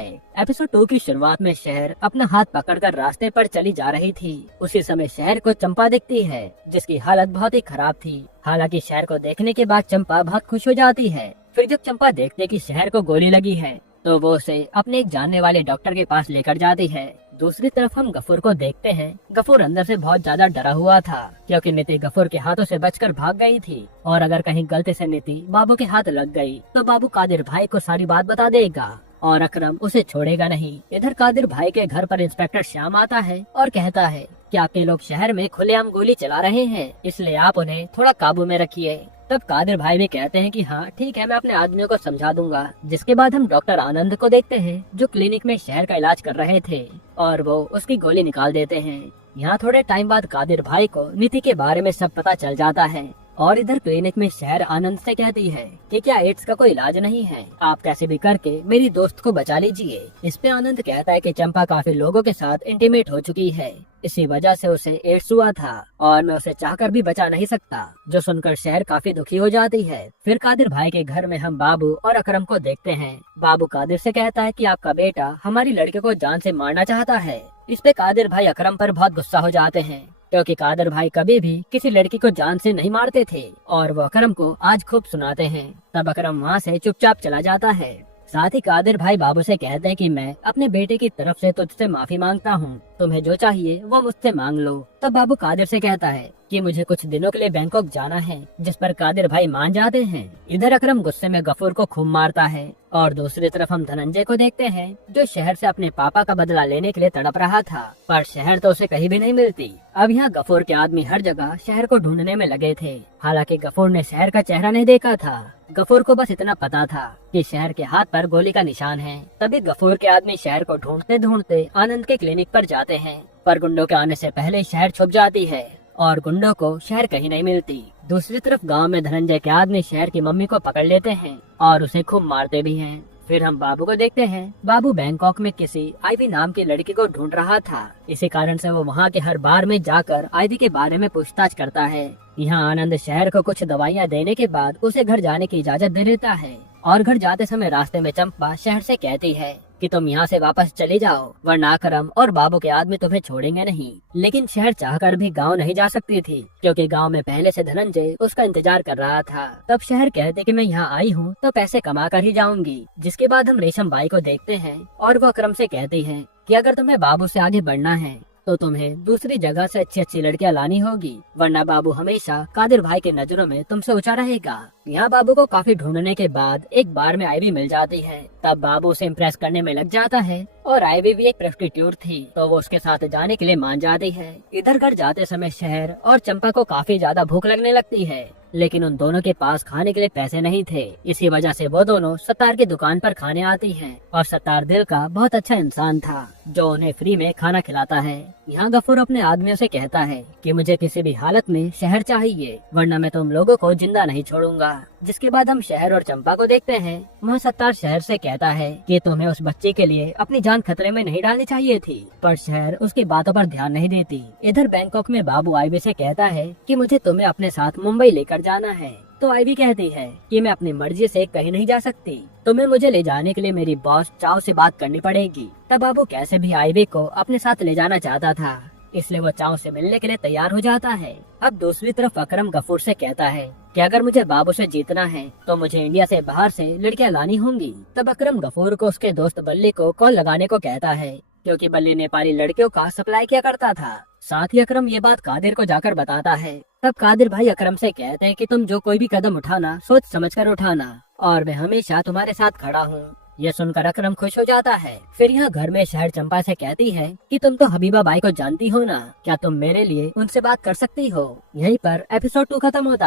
Episode 2 की शुरुआत में शहर अपना हाथ पकड़कर रास्ते पर चली जा रही थी। उसी समय शहर को चंपा दिखती है, जिसकी हालत बहुत ही खराब थी। हालांकि शहर को देखने के बाद चंपा बहुत खुश हो जाती है। फिर जब चंपा देखते कि शहर को गोली लगी है, तो वो उसे अपने एक जानने वाले डॉक्टर के पास लेकर जाती है। दूसरी तरफ हम गफूर को देखते हैं। गफूर अंदर से बहुत ज्यादा डरा हुआ था, क्योंकि नीति गफूर के हाथों से बचकर भाग गई थी, और अगर कहीं गलती से नीति बाबू के हाथ लग गई तो बाबू कादिर भाई को सारी बात बता देगा और अकरम उसे छोड़ेगा नहीं। इधर कादिर भाई के घर पर इंस्पेक्टर श्याम आता है और कहता है कि आपके लोग शहर में खुलेआम गोली चला रहे हैं, इसलिए आप उन्हें थोड़ा काबू में रखिए। तब कादिर भाई भी कहते हैं कि हाँ ठीक है, मैं अपने आदमियों को समझा दूंगा। जिसके बाद हम डॉक्टर आनंद को देखते हैं, जो क्लिनिक में शहर का इलाज कर रहे थे, और वो उसकी गोली निकाल देते हैं। यहाँ थोड़े टाइम बाद कादिर भाई को नीति के बारे में सब पता चल जाता है, और इधर क्लिनिक में शहर आनंद से कहती है कि क्या एड्स का कोई इलाज नहीं है, आप कैसे भी करके मेरी दोस्त को बचा लीजिए। इस पे आनंद कहता है कि चंपा काफी लोगों के साथ इंटीमेट हो चुकी है, इसी वजह से उसे एड्स हुआ था और मैं उसे चाहकर भी बचा नहीं सकता। जो सुनकर शहर काफी दुखी हो जाती है। फिर कादिर भाई के घर में हम बाबू और अकरम को देखते हैं। बाबू कादिर से कहता है कि आपका बेटा हमारी लड़के को जान से मारना चाहता है। इस पे कादिर भाई अकरम पर बहुत गुस्सा हो जाते हैं, क्योंकि कादिर भाई कभी भी किसी लड़की को जान से नहीं मारते थे, और वो अकरम को आज खूब सुनाते हैं। तब अकरम वहाँ से चुपचाप चला जाता है। साथ ही कादिर भाई बाबू से कहते हैं कि मैं अपने बेटे की तरफ से तुझसे माफी मांगता हूँ, तुम्हें जो चाहिए वो मुझसे मांग लो। तब बाबू कादिर से कहता है कि मुझे कुछ दिनों के लिए बैंकॉक जाना है, जिस पर कादिर भाई मान जाते हैं। इधर अकरम गुस्से में गफूर को खूब मारता है, और दूसरी तरफ हम धनंजय को देखते हैं, जो शहर से अपने पापा का बदला लेने के लिए तड़प रहा था, पर शहर तो उसे कहीं भी नहीं मिलती। अब यहाँ गफूर के आदमी हर जगह शहर को ढूंढने में लगे थे। हालांकि गफूर ने शहर का चेहरा नहीं देखा था। गफूर को बस इतना पता था कि शहर के हाथ पर गोली का निशान है। तभी गफूर के आदमी शहर को ढूंढते ढूंढते आनंद के क्लिनिक पर जाते हैं, पर गुंडों के आने से पहले शहर छुप जाती है और गुंडों को शहर कहीं नहीं मिलती। दूसरी तरफ गांव में धनंजय के आदमी शहर की मम्मी को पकड़ लेते हैं और उसे खूब मारते भी हैं। फिर हम बाबू को देखते हैं। बाबू बैंकॉक में किसी आईवी नाम की लड़की को ढूंढ रहा था, इसी कारण से वो वहाँ के हर बार में जाकर आईवी के बारे में पूछताछ करता है। यहाँ आनंद शहर को कुछ दवाइयाँ देने के बाद उसे घर जाने की इजाजत दे देता है, और घर जाते समय रास्ते में चंपा शहर से कहती है कि तुम यहाँ से वापस चले जाओ, वरना अकरम और बाबू के आदमी तुम्हें छोड़ेंगे नहीं। लेकिन शहर चाहकर भी गांव नहीं जा सकती थी, क्योंकि गांव में पहले से धनंजय उसका इंतजार कर रहा था। तब शहर कहते कि मैं यहाँ आई हूँ तो पैसे कमा कर ही जाऊंगी। जिसके बाद हम रेशम बाई को देखते हैं, और वो अकरम से कहती है कि अगर तुम्हें बाबू से आगे बढ़ना है तो तुम्हें दूसरी जगह से अच्छी अच्छी लड़कियां लानी होगी, वरना बाबू हमेशा कादिर भाई की नजरों में तुमसे ऊंचा रहेगा। यहाँ बाबू को काफी ढूंढने के बाद एक बार में आईवी मिल जाती है। तब बाबू उसे इम्प्रेस करने में लग जाता है, और आईवी भी एक प्रोस्टिट्यूट थी, तो वो उसके साथ जाने के लिए मान जाती है। इधर घर जाते समय शहर और चंपा को काफी ज्यादा भूख लगने लगती है, लेकिन उन दोनों के पास खाने के लिए पैसे नहीं थे। इसी वजह से वो दोनों सत्तार की दुकान पर खाने आती हैं, और सत्तार दिल का बहुत अच्छा इंसान था, जो उन्हें फ्री में खाना खिलाता है। यहाँ गफूर अपने आदमियों से कहता है कि मुझे किसी भी हालत में शहर चाहिए, वरना मैं तुम लोगों को जिंदा नहीं छोड़ूंगा। जिसके बाद हम शहर और चंपा को देखते हैं। वहाँ सत्तार शहर से कहता है कि तुम्हें उस बच्चे के लिए अपनी जान खतरे में नहीं डालनी चाहिए थी, पर शहर उसकी बातों पर ध्यान नहीं देती। इधर बैंकॉक में बाबू आईवी से कहता है कि मुझे तुम्हें अपने साथ मुंबई लेकर जाना है, तो आईवी कहती है कि मैं अपनी मर्जी से कहीं नहीं जा सकती, तुम्हें मुझे ले जाने के लिए मेरी बॉस चाव से बात करनी पड़ेगी। तब बाबू कैसे भी आईवी को अपने साथ ले जाना चाहता था, इसलिए वो चाव से मिलने के लिए तैयार हो जाता है। अब दूसरी तरफ अकरम गफूर से कहता है कि अगर मुझे बाबू से जीतना है तो मुझे इंडिया से बाहर से लड़कियां लानी होंगी। तब अकरम गफूर को उसके दोस्त बल्ली को कॉल लगाने को कहता है, क्योंकि बल्ली नेपाली लड़कियों का सप्लाई किया करता था। साथ ही अकरम ये बात कादिर को जाकर बताता है। तब कादिर भाई अकरम से कहते हैं कि तुम जो कोई भी कदम उठाना सोच समझकर उठाना, और मैं हमेशा तुम्हारे साथ खड़ा हूँ। यह सुनकर अकरम खुश हो जाता है। फिर यहाँ घर में शहर चंपा से कहती है कि तुम तो हबीबा बाई को जानती हो ना, क्या तुम मेरे लिए उनसे बात कर सकती हो। यहीं पर एपिसोड 2 खत्म होता है।